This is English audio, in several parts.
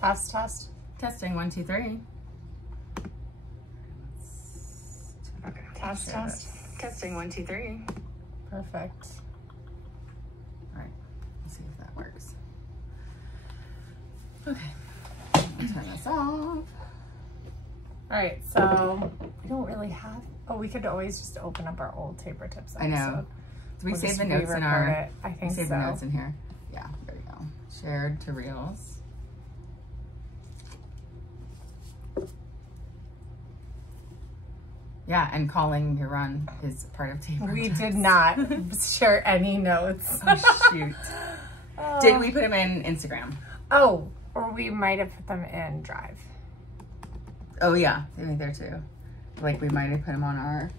Test, test. Testing, 1, 2, 3. Okay. Test, test. Testing, 1, 2, 3. Perfect. All right, let's see if that works. Okay, I'll turn this off. All right, so we don't really have, oh, we could always just open up our old taper tips episode. I know. Do we We'll save just the notes in our, re-record it. I think save so. the notes in here? Yeah, there we go. Shared to Reels. Yeah, and calling your run is part of taper. We did not share any notes. Oh, shoot. Did we put them in Instagram? Oh, or we might have put them in Drive. Oh yeah, I think there too. Like we might have put them on our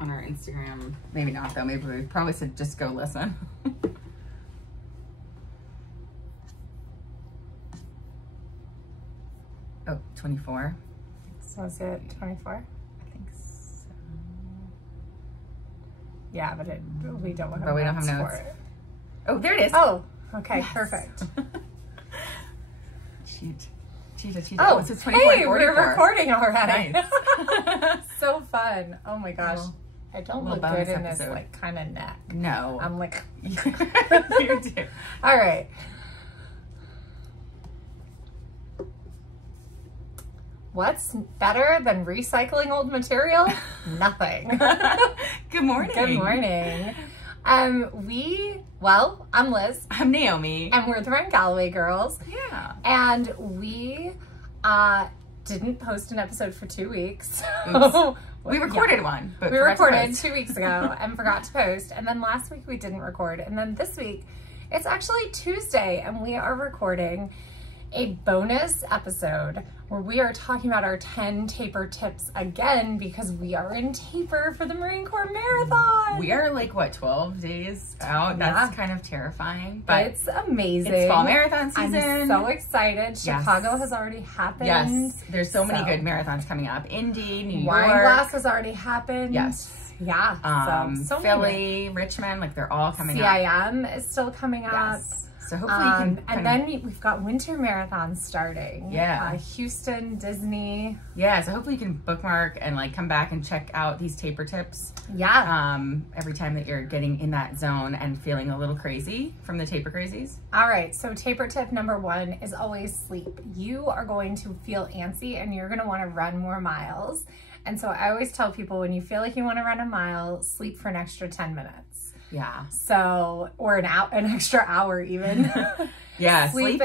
Instagram. Maybe not though. Maybe we probably should just go listen. Oh, 24. So is it 24? I think so. Yeah, but we don't have But we don't have for notes. it. Oh, there it is. Oh, okay, Yes. perfect. Cheat. Cheetah. Oh, so it's 24 hey, and we're 44. recording already. Nice. So fun. Oh my gosh. I don't little look good bonus in this episode. like kind of neck. No. I'm like, You do. all right. What's better than recycling old material? Nothing. Good morning. Good morning. Well, I'm Liz. I'm Naomi. And we're the Run Galloway girls. Yeah. And we didn't post an episode for 2 weeks. We recorded one, but we forgot to recorded post. 2 weeks ago and forgot to post. And then last week we didn't record. And then this week, it's actually Tuesday and we are recording a bonus episode where we are talking about our 10 taper tips again because we are in taper for the Marine Corps Marathon. We are like, what, 12 days out? That's kind of terrifying. But it's amazing. It's fall marathon season. I'm so excited. Chicago Yes. has already happened. Yes. There's so many good marathons coming up. Indy, New Wine York. Glass has already happened. Yes. Yeah. So Philly, Richmond, like they're all coming up. CIM is still coming up. Yes. So hopefully you can. And then we've got winter marathons starting. Yeah. Houston, Disney. Yeah. So hopefully you can bookmark and like come back and check out these taper tips. Yeah. Every time that you're getting in that zone and feeling a little crazy from the taper crazies. All right. So taper tip number 1 is always sleep. You are going to feel antsy and you're going to want to run more miles. And so I always tell people when you feel like you want to run a mile, sleep for an extra 10 minutes. Yeah. So, or an extra hour even. Yeah, sleep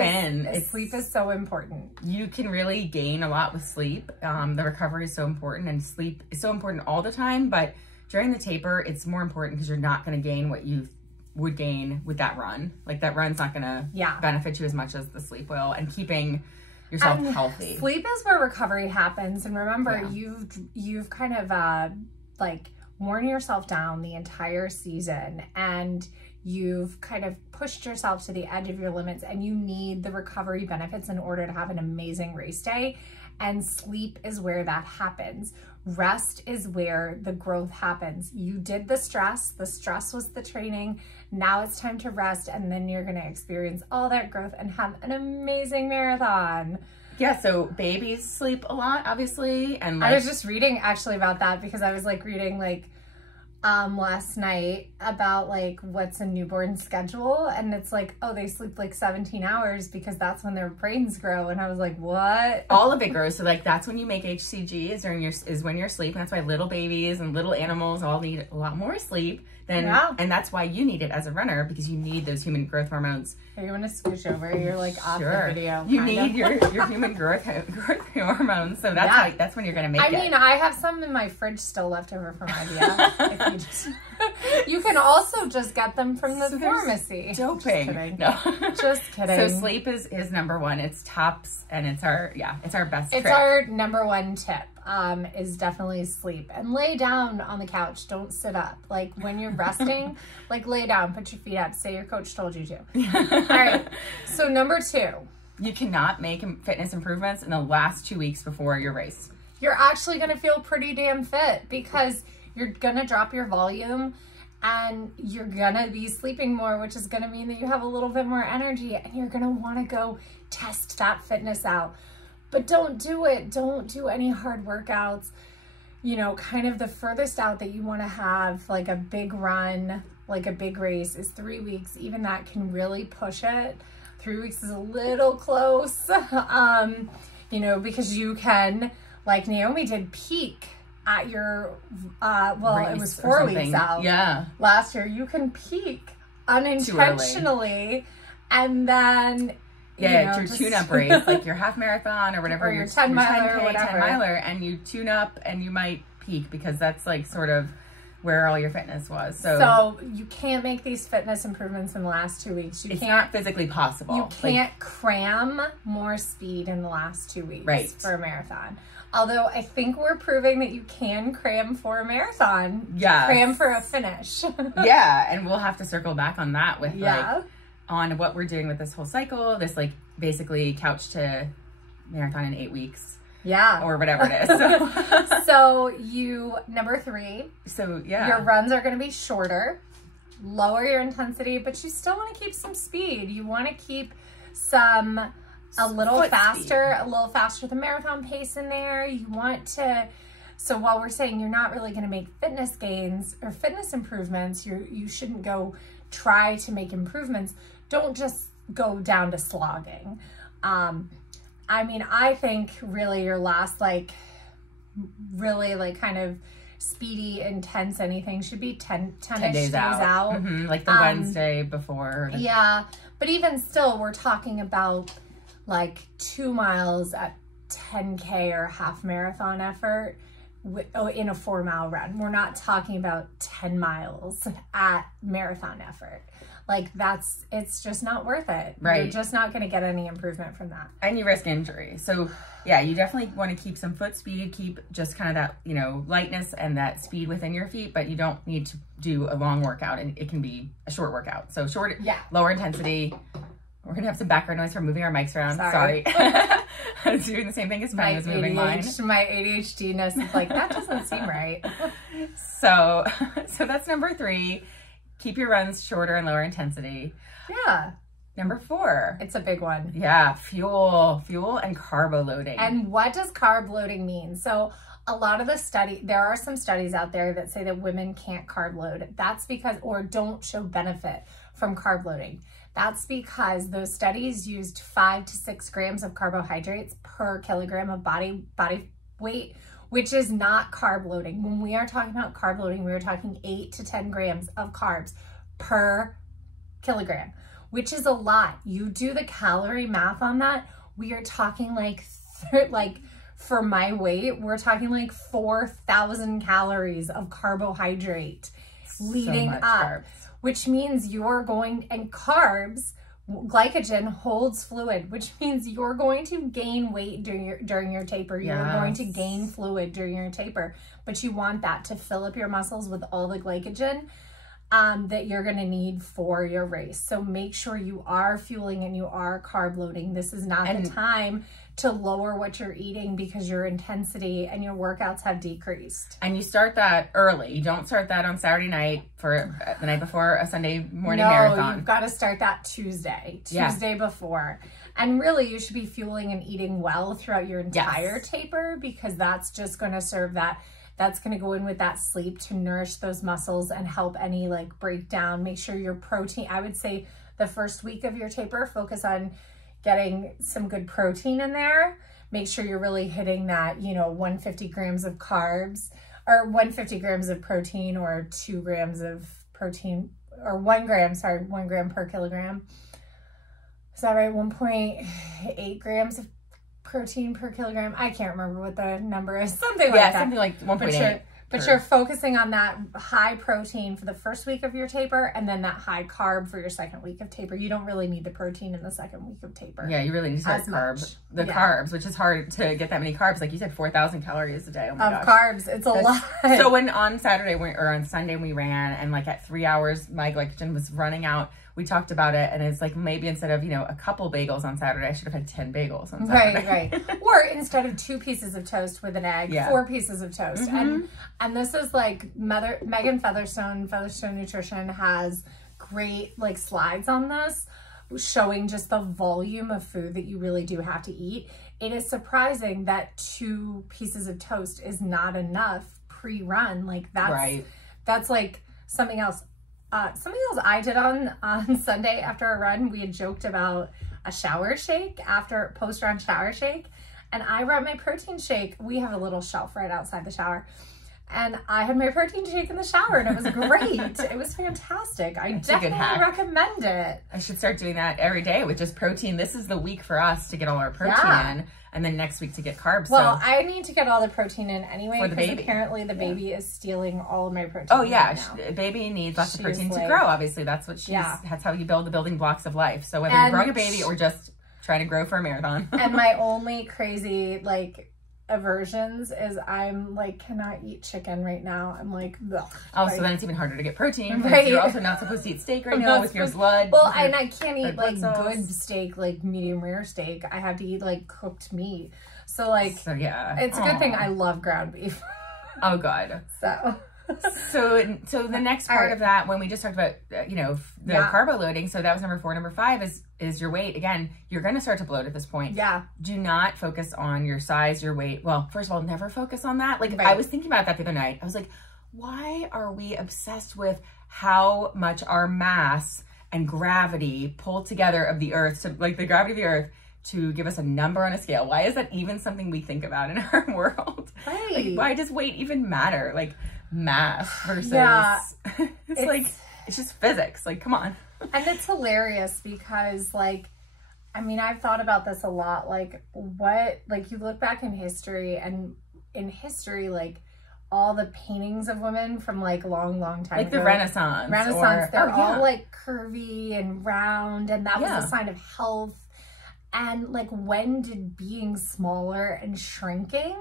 Sleep is so important. You can really gain a lot with sleep. The recovery is so important and sleep is so important all the time, but during the taper, it's more important because you're not going to gain what you would gain with that run. Like that run's not going to benefit you as much as the sleep will, and keeping yourself healthy. Sleep is where recovery happens. And remember, you've kind of like worn yourself down the entire season and you've kind of pushed yourself to the edge of your limits and you need the recovery benefits in order to have an amazing race day. And sleep is where that happens. Rest is where the growth happens. You did the stress was the training. Now it's time to rest and then you're gonna experience all that growth and have an amazing marathon. Yeah, so babies sleep a lot, obviously, and like, I was just reading actually about that because I was like reading like last night about like what's a newborn schedule, and it's like, oh, they sleep like 17 hours because that's when their brains grow, and I was like, what? All of it grows. So like that's when you make HCG is when you're asleep, and that's why little babies and little animals all need a lot more sleep than, and that's why you need it as a runner, because you need those human growth hormones. Are you gonna scooch over? You're like off the video. You need your human growth hormones. So that's when you're gonna make it. I mean, I have some in my fridge still left over from IVF. You can also just get them from the pharmacy. Doping. Just kidding. No. Just kidding. So sleep is number 1. It's tops, and it's our best. It's trick. our number 1 tip. is definitely sleep. And lay down on the couch. Don't sit up. Like when you're resting, like lay down, put your feet up. Say your coach told you to. All right. So number 2. You cannot make fitness improvements in the last 2 weeks before your race. You're actually going to feel pretty damn fit because you're going to drop your volume and you're going to be sleeping more, which is going to mean that you have a little bit more energy and you're going to want to go test that fitness out. But don't do it. Don't do any hard workouts. You know, kind of the furthest out that you want to have, like a big run, like a big race, is 3 weeks. Even that can really push it. 3 weeks is a little close, you know, because you can, like Naomi did, peak at your, well, race, it was 4 weeks out. Yeah. Last year. You can peak unintentionally and then, yeah, it's your tune-up race, like your half marathon or whatever, or your 10 miler or whatever. 10 miler, and you tune up and you might peak because that's like sort of where all your fitness was. So you can't make these fitness improvements in the last 2 weeks. It's not physically possible. You can't cram more speed in the last 2 weeks for a marathon. Although I think we're proving that you can cram for a marathon. Yeah. Cram for a finish. Yeah, and we'll have to circle back on that with like on what we're doing with this whole cycle, this like basically couch to marathon in 8 weeks. Yeah. Or whatever it is. So number 3. So yeah. Your runs are going to be shorter, lower your intensity, but you still want to keep some speed. You want to keep a little faster the marathon pace in there. You want to, so while we're saying you're not really going to make fitness gains or fitness improvements, you shouldn't go try to make improvements. Don't just go down to slogging. I mean, I think really your last really kind of speedy, intense anything should be 10 days out. Mm-hmm. Like the Wednesday before. Yeah, but even still, we're talking about like 2 miles at 10K or half marathon effort in a 4 mile run. We're not talking about 10 miles at marathon effort. Like it's just not worth it. Right. You're just not going to get any improvement from that. And you risk injury. So yeah, you definitely want to keep some foot speed, keep just kind of that, you know, lightness and that speed within your feet, but you don't need to do a long workout, and it can be a short workout. So lower intensity. We're going to have some background noise from moving our mics around. Sorry. I was doing the same thing as Penny was moving mine. My ADHD-ness is like, that doesn't seem right. So that's number 3. Keep your runs shorter and lower intensity. Yeah. Number 4. It's a big one. Yeah, fuel and carbo loading. And what does carb loading mean? So a lot of there are some studies out there that say that women can't carb load. That's because, or don't show benefit from carb loading. That's because those studies used 5 to 6 grams of carbohydrates per kilogram of body weight, which is not carb loading. When we are talking about carb loading, we are talking 8 to 10 grams of carbs per kilogram, which is a lot. You do the calorie math on that, we are talking like for my weight, we're talking like 4,000 calories of carbohydrate leading up. Carbs. Which means you're going, and carbs, glycogen holds fluid, which means you're going to gain weight during your taper. You're going to gain fluid during your taper, but you want that to fill up your muscles with all the glycogen that you're going to need for your race. So make sure you are fueling and you are carb loading. This is not the time to lower what you're eating because your intensity and your workouts have decreased. And you start that early. You don't start that on Saturday night for the night before a Sunday morning marathon. You've got to start that Tuesday before. And really you should be fueling and eating well throughout your entire taper, because that's just going to serve that. That's going to go in with that sleep to nourish those muscles and help any breakdown. Make sure your protein, I would say the first week of your taper, focus on getting some good protein in there. Make sure you're really hitting that, 150 grams of carbs, or 150 grams of protein, or 2 grams of protein, or 1 gram per kilogram. Is that right? 1.8 grams of protein per kilogram. I can't remember what the number is. Something like that. Something like 1.8. But you're focusing on that high protein for the first week of your taper and then that high carb for your second week of taper. You don't really need the protein in the second week of taper. Yeah, you really need to start carbs, which is hard to get that many carbs. Like you said, 4,000 calories a day. Oh my gosh. Carbs. It's a lot. So when on Saturday or on Sunday we ran, and like at 3 hours, my glycogen was running out. We talked about it, and it's like maybe instead of, a couple bagels on Saturday, I should have had 10 bagels on Saturday. Right. Or instead of 2 pieces of toast with an egg, 4 pieces of toast. And this is like Megan Featherstone Nutrition has great like slides on this showing just the volume of food that you really do have to eat. It is surprising that 2 pieces of toast is not enough pre-run. Like that's like something else. Something else I did on Sunday after a run, we had joked about a shower shake post-run shower shake. And I brought my protein shake. We have a little shelf right outside the shower. And I had my protein shake in the shower and it was great. It was fantastic. I definitely recommend it. I should start doing that every day with just protein. This is the week for us to get all our protein in. And then next week to get carbs. Well, I need to get all the protein in anyway because apparently the baby is stealing all of my protein. Oh yeah, baby needs lots of protein to grow. Obviously, that's what that's how you build the building blocks of life. So whether you're growing a baby or just trying to grow for a marathon. And my only crazy aversions is I'm like cannot eat chicken right now. I'm like, ugh. Oh, so then it's even harder to get protein. Right. You're also not supposed to eat steak right now with your blood. Well, and I can't eat good steak, like medium rare steak. I have to eat like cooked meat. So yeah, it's a good thing I love ground beef. Oh God. So the next part of that, when we just talked about, the carbo loading, so that was number 4. Number 5 is your weight. Again, you're going to start to bloat at this point. Yeah. Do not focus on your size, your weight. Well, first of all, never focus on that. I was thinking about that the other night. I was like, why are we obsessed with how much our mass and gravity pull together of the earth, to the gravity of the earth, to give us a number on a scale? Why is that even something we think about in our world? Right. Why does weight even matter? Math versus it's just physics. Come on. And it's hilarious because I've thought about this a lot. You look back in history, and in history, all the paintings of women from long time ago. The Renaissance. They're all curvy and round, and that was a sign of health. And when did being smaller and shrinking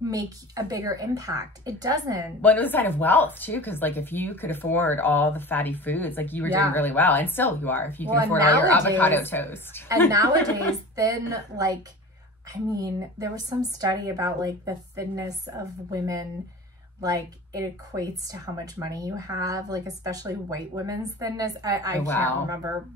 make a bigger impact? It doesn't. Well, it was a sign of wealth too, because if you could afford all the fatty foods, you were doing really well, and still you are if you can afford all your avocado toast. And nowadays, then there was some study about the thinness of women. It equates to how much money you have, especially white women's thinness. I can't remember.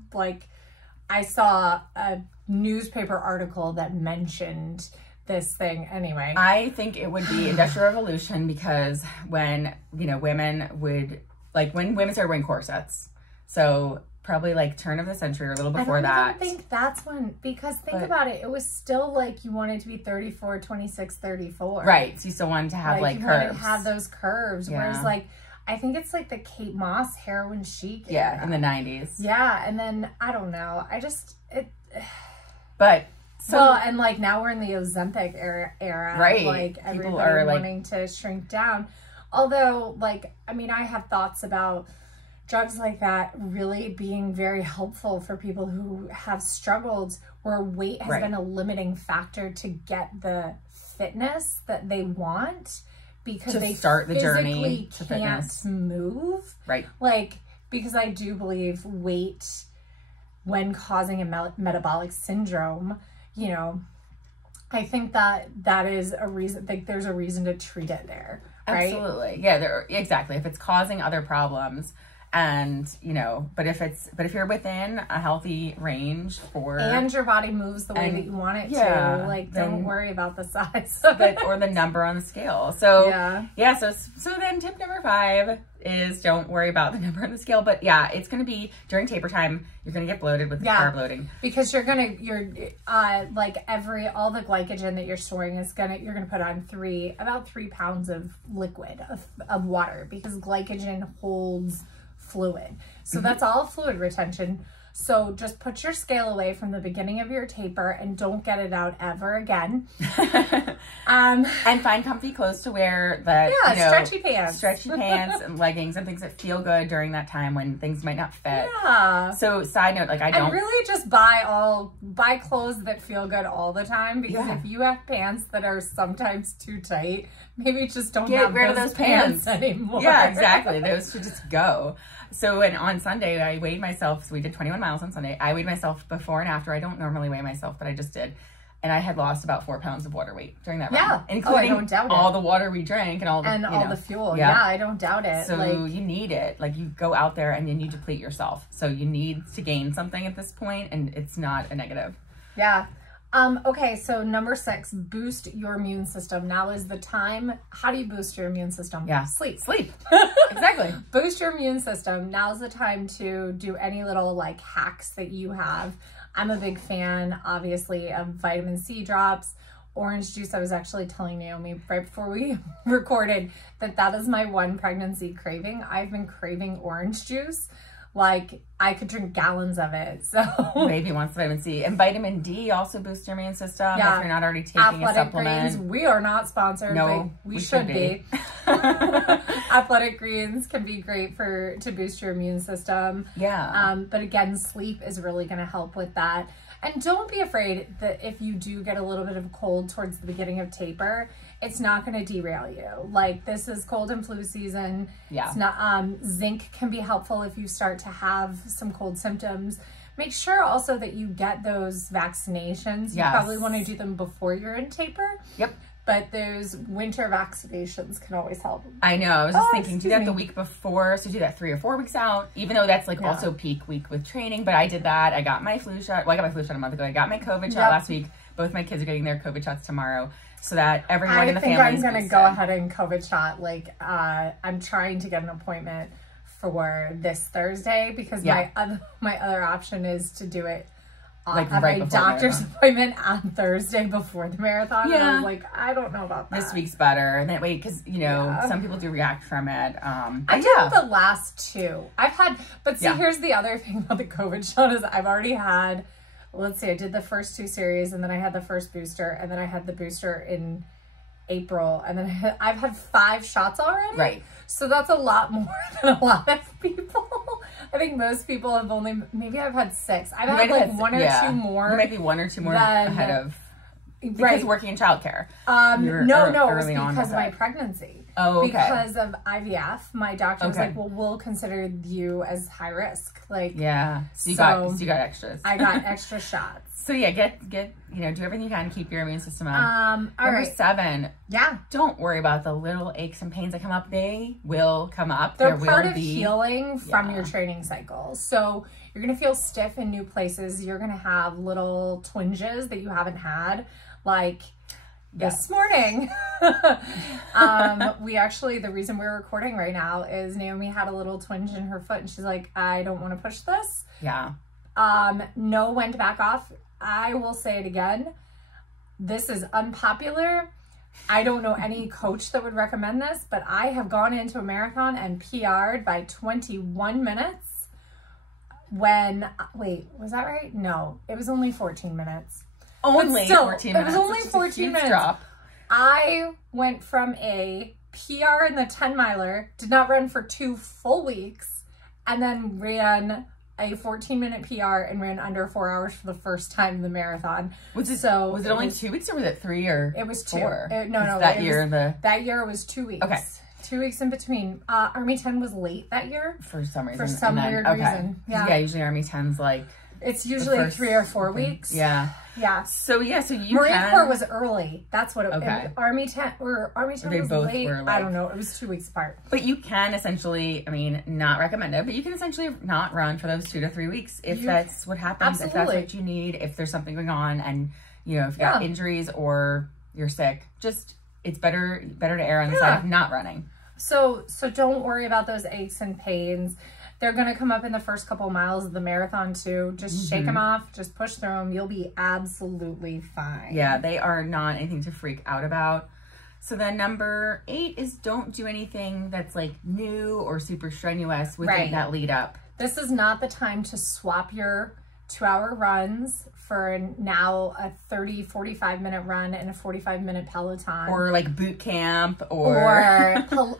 I saw a newspaper article that mentioned this thing. Anyway, I think it would be Industrial Revolution, because when women would when women started wearing corsets, so probably turn of the century or a little before that. I don't think that's when, because think about it, it was still you wanted to be 34, 26, 34. Right, so you still wanted to have curves. You wanted to have those curves, whereas I think it's the Kate Moss heroin chic era. In the 90s. Yeah, and then I don't know. But and now we're in the Ozempic era. Right. Everybody are wanting to shrink down. Although I have thoughts about drugs like that really being very helpful for people who have struggled, where weight has been a limiting factor to get the fitness that they want. Because they start the journey to fitness. Move. Right. Because I do believe weight, when causing a metabolic syndrome, I think that is a reason, there's a reason to treat it there. Right? Absolutely. Yeah, exactly. If it's causing other problems, and but if you're within a healthy range and your body moves the way that you want it to, don't worry about the size of it or the number on the scale. So so then tip number 5 is don't worry about the number on the scale. But it's going to be during taper time, you're going to get bloated with the carb loading, because all the glycogen that you're storing you're going to put on about 3 pounds of liquid of water, because glycogen holds fluid. So that's all fluid retention. So just put your scale away from the beginning of your taper and don't get it out ever again. And find comfy clothes to wear that, stretchy pants. Stretchy pants and leggings and things that feel good during that time when things might not fit. Yeah. So side note, like I don't. And really just buy clothes that feel good all the time, because if you have pants that are sometimes too tight, maybe just don't get have rid of those pants anymore. Yeah, exactly. Those should just go. So on Sunday, I weighed myself. So we did 21 miles on Sunday. I weighed myself before and after. I don't normally weigh myself, but I just did. And I had lost about 4 pounds of water weight during that run. Including I don't doubt all the water we drank and all the, all the fuel. Yeah, I don't doubt it. So you need it. Like, you go out there and then you deplete yourself. So you need to gain something at this point, and it's not a negative. Yeah. Okay, so number 6, boost your immune system. Now is the time. How do you boost your immune system? Yeah. Sleep. Exactly. Boost your immune system. Now's the time to do any little like hacks that you have. I'm a big fan, obviously, of vitamin C drops, orange juice. I was actually telling Naomi right before we recorded that is my one pregnancy craving. I've been craving orange juice. Like, I could drink gallons of it. So maybe wants vitamin C. And vitamin D also boosts your immune system if you're not already taking Athletic a supplement. Greens, we are not sponsored, no, but we should be. Athletic Greens can be great to boost your immune system. Yeah. But again, sleep is really going to help with that. And don't be afraid that if you do get a little bit of a cold towards the beginning of taper, it's not going to derail you. Like, this is cold and flu season. Yeah. It's not, zinc can be helpful if you start to have some cold symptoms. Make sure also that you get those vaccinations. You probably want to do them before you're in taper. Yep. But those winter vaccinations can always help. I know. I was just thinking, do that the week before. So do that 3 or 4 weeks out, even though that's like also peak week with training. But I did that. I got my flu shot. Well, I got my flu shot a month ago. I got my COVID shot last week. Both my kids are getting their COVID shots tomorrow, so that everyone in the family I think I'm going to go ahead and COVID shot. Like, I'm trying to get an appointment for this Thursday, because my other option is to do it like right my doctor's appointment on Thursday before the marathon. And I was like, I don't know about that. This week's better. And that way, because, some people do react from it. I did the last 2. I've had, but see, here's the other thing about the COVID shot is I've already had, let's see, I did the first 2 series, and then I had the first booster, and then I had the booster in April, and then I've had 5 shots already. Right. So that's a lot more than a lot of people. I think most people have only, maybe I've had 6. I've had like 1 or 2 more. Maybe 1 or 2 more ahead of, because working in childcare. No, it was because of my pregnancy. Oh, okay. Because of IVF, my doctor was like, well, we'll consider you as high risk. Like, so you got extras. I got extra shots. So yeah, get do everything you can to keep your immune system up. Number 7. Don't worry about the little aches and pains that come up. They will come up. They're part of healing from your training cycle. So you're gonna feel stiff in new places. You're gonna have little twinges that you haven't had, like this morning. We actually, the reason we're recording right now is Naomi had a little twinge in her foot, and she's like, I don't want to push this. No when to back off. I will say it again. This is unpopular. I don't know any coach that would recommend this, but I have gone into a marathon and PR'd by 21 minutes when, wait, was that right? No, it was only 14 minutes. Only 14 minutes. It was only 14 minutes. Drop. I went from a PR in the 10 miler, did not run for 2 full weeks, and then ran a 14-minute PR and ran under 4 hours for the first time in the marathon. Was it only 2 weeks, or was it 3 or it was 2? 4? That year was 2 weeks. Okay. 2 weeks in between. Army 10 was late that year. For some reason. For some weird reason. Yeah, usually Army 10's like... It's usually 3 or 4 weeks. Yeah. So you Marine Corps was early. That's what it was. Okay. Army 10 was late. I don't know. It was 2 weeks apart. But you can essentially, not recommend it, but you can essentially not run for those 2 to 3 weeks if that's what happens. Absolutely. If that's what you need, if there's something going on, and if you've got injuries or you're sick, it's better to err on the side of not running. So don't worry about those aches and pains. They're going to come up in the first couple miles of the marathon too. Just shake them off. Just push through them. You'll be absolutely fine. Yeah, they are not anything to freak out about. So then number 8 is don't do anything that's like new or super strenuous within that lead up. This is not the time to swap your 2-hour runs for now a 30, 45-minute run and a 45-minute Peloton. Or like boot camp or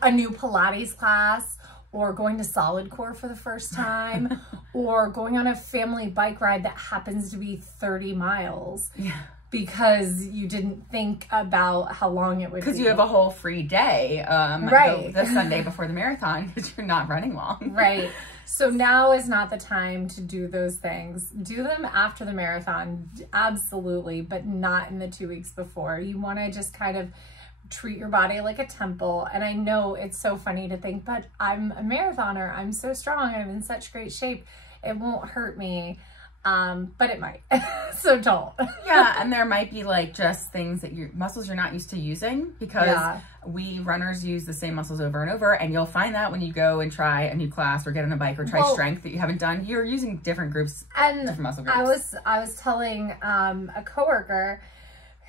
a new Pilates class, or going to solid core for the first time, or going on a family bike ride that happens to be 30 miles. Yeah. Because you didn't think about how long it would be. Because you have a whole free day right. the Sunday before the marathon because you're not running long. Right. So now is not the time to do those things. Do them after the marathon, absolutely, but not in the 2 weeks before. You want to just kind of treat your body like a temple. And I know it's so funny to think, but I'm a marathoner. I'm so strong. I'm in such great shape. It won't hurt me. But it might. So don't. Yeah, and there might be like just things that your muscles you're not used to using, because we runners use the same muscles over and over, and you'll find that when you go and try a new class or get on a bike or try strength that you haven't done, you're using different groups and different muscle groups. I was telling a coworker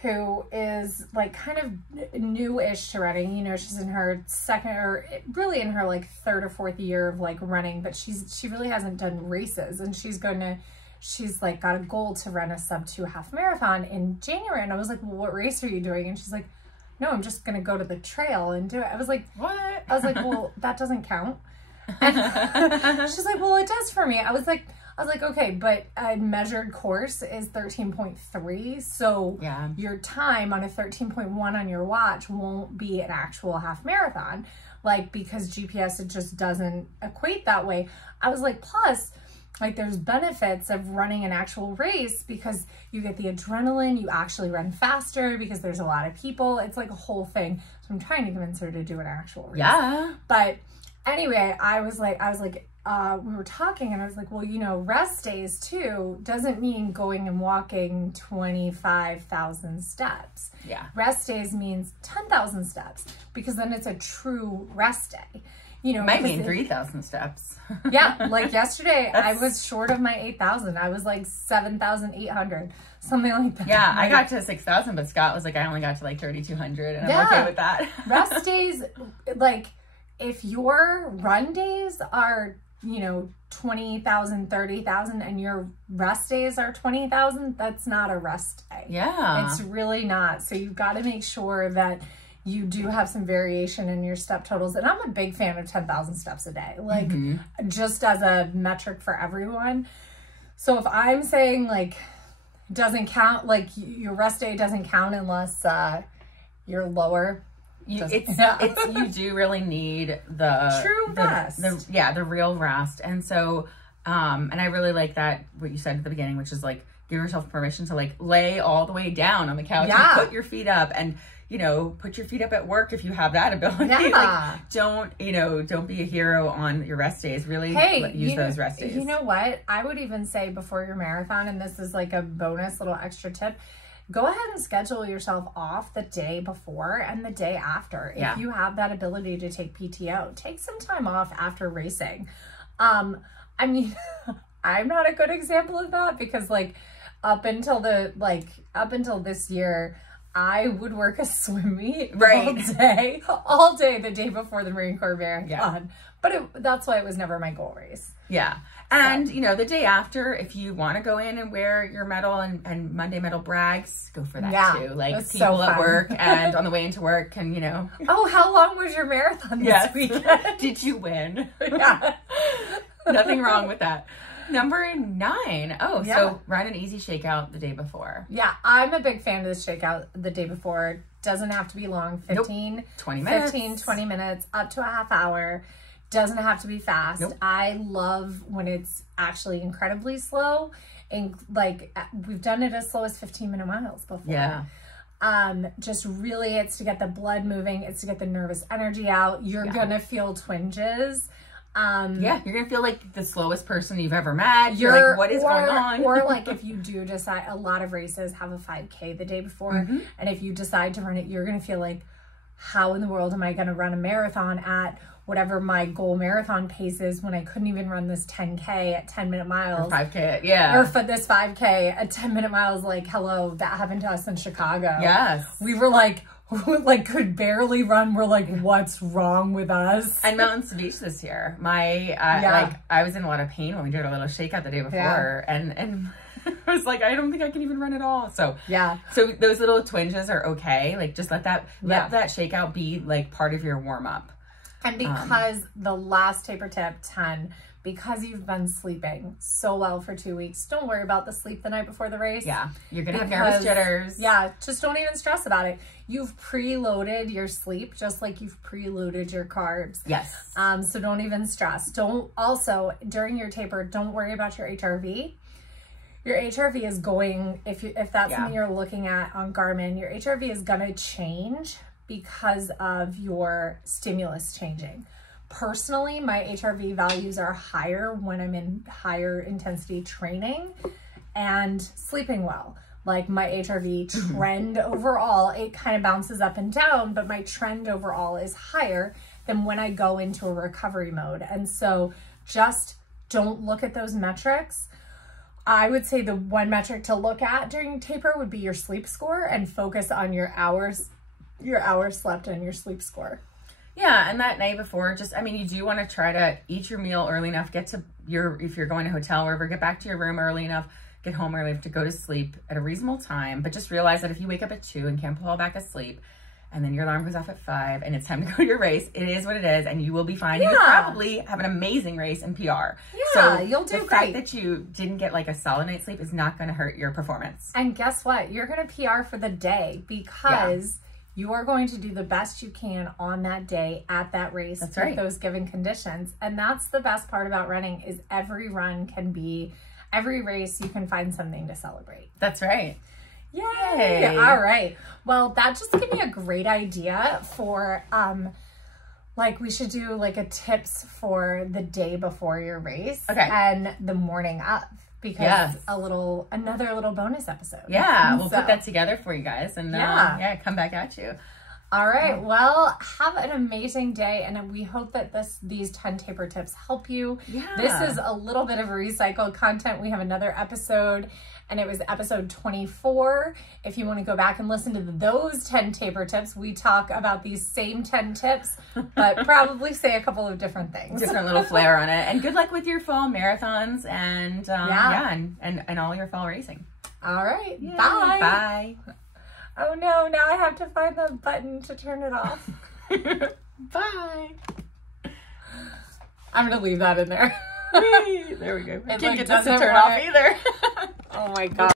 who is like kind of new-ish to running. You know, she's in her second, or really in her like third or fourth year of like running, but she really hasn't done races, and she's like got a goal to run a sub-2 half marathon in January. And I was like, well, what race are you doing? And she's like, no, I'm just going to go to the trail and do it. I was like, what? I was like, well, that doesn't count. And she's like, well, it does for me. I was like, okay, but a measured course is 13.3. So your time on a 13.1 on your watch won't be an actual half marathon. Like, because GPS, it just doesn't equate that way. I was like, plus, like, there's benefits of running an actual race because you get the adrenaline, you actually run faster because there's a lot of people. It's like a whole thing. So I'm trying to convince her to do an actual race. Yeah. But anyway, we were talking and I was like, well, you know, rest days too doesn't mean going and walking 25,000 steps. Yeah. Rest days means 10,000 steps, because then it's a true rest day. You know, it might mean 3,000 steps. Yeah, like yesterday, I was short of my 8,000. I was like 7,800, something like that. Yeah, I got to 6,000, but Scott was like, I only got to like 3,200, and I'm okay with that. Rest days, like, if your run days are, you know, 20,000, 30,000, and your rest days are 20,000, that's not a rest day. Yeah. It's really not. So you've got to make sure that you do have some variation in your step totals. And I'm a big fan of 10,000 steps a day, like just as a metric for everyone. So if I'm saying like, doesn't count, like your rest day doesn't count unless you're lower. You do really need the true rest. The real rest. And so, and I really like that, what you said at the beginning, which is like, give yourself permission to like lay all the way down on the couch and put your feet up, and, you know, put your feet up at work if you have that ability. Yeah. Like, don't be a hero on your rest days. Really use those rest days. You know what? I would even say before your marathon, and this is like a bonus little extra tip, go ahead and schedule yourself off the day before and the day after. If you have that ability to take PTO, take some time off after racing. I mean, I'm not a good example of that because like up until this year, I would work a swim meet all day the day before the Marine Corps Marathon. Yeah. But that's why it was never my goal race. Yeah. And, you know, the day after, if you want to go in and wear your medal and Monday medal brags, go for that too. Like people so at work and on the way into work can, you know. Oh, how long was your marathon this weekend? Did you win? Yeah. Nothing wrong with that. Number 9. Oh, so run an easy shakeout the day before. Yeah, I'm a big fan of the shakeout the day before. Doesn't have to be long, 20 minutes, up to a half hour. Doesn't have to be fast. I love when it's actually incredibly slow. And like, we've done it as slow as 15-minute miles before. Yeah. Just really, it's to get the blood moving. It's to get the nervous energy out. You're going to feel twinges. You're gonna feel like the slowest person you've ever met. You're like, what is going on? Or like if you do decide, a lot of races have a 5K the day before, and if you decide to run it, you're gonna feel like, how in the world am I gonna run a marathon at whatever my goal marathon pace is when I couldn't even run this 10K at 10-minute miles. Or 5K, Or for this 5K at 10-minute miles. Like, hello, that happened to us in Chicago. Yes. We were like, who like could barely run were like, what's wrong with us? And Mountains to Beach this year. Like I was in a lot of pain when we did our little shakeout the day before, and I was like, I don't think I can even run at all. So so those little twinges are okay. Like just let that shakeout be like part of your warm up. And because the last taper tip 10, because you've been sleeping so well for 2 weeks, don't worry about the sleep the night before the race. Yeah, you're gonna have nervous jitters. Yeah, just don't even stress about it. You've preloaded your sleep just like you've preloaded your carbs. Yes. So don't even stress. Also during your taper, don't worry about your HRV. Your HRV is going, if that's something you're looking at on Garmin, your HRV is gonna change because of your stimulus changing. Personally, my HRV values are higher when I'm in higher intensity training and sleeping well. Like my HRV trend overall, it kind of bounces up and down, but my trend overall is higher than when I go into a recovery mode. And so just don't look at those metrics. I would say the one metric to look at during taper would be your sleep score, and focus on your hours slept and your sleep score. Yeah, and that night before, you do want to try to eat your meal early enough, if you're going to a hotel, wherever, get back to your room early enough, get home early enough to go to sleep at a reasonable time. But just realize that if you wake up at 2 and can't fall back asleep, and then your alarm goes off at 5 and it's time to go to your race, it is what it is, and you will be fine. You'll probably have an amazing race in PR. Yeah, so you'll do the great. fact that you didn't get like a solid night's sleep is not going to hurt your performance. And guess what? You're going to PR for the day because you are going to do the best you can on that day at that race with those given conditions. And that's the best part about running, is every race you can find something to celebrate. That's right. Yay! All right. Well, that just gave me a great idea for like we should do like a tips for the day before your race and the morning of, because another little bonus episode. Yeah, we'll put that together for you guys and come back at you. All right. Well, have an amazing day, and we hope that these 10 taper tips help you. Yeah. This is a little bit of recycled content. We have another episode, and it was episode 24. If you want to go back and listen to those 10 taper tips, we talk about these same 10 tips, but probably say a couple of different things. Different little flair on it. And good luck with your fall marathons and and all your fall racing. All right. Yay. Bye. Bye. Oh no, now I have to find the button to turn it off. Bye. I'm going to leave that in there. There we go. I can't get this to turn work. off either. Oh my God.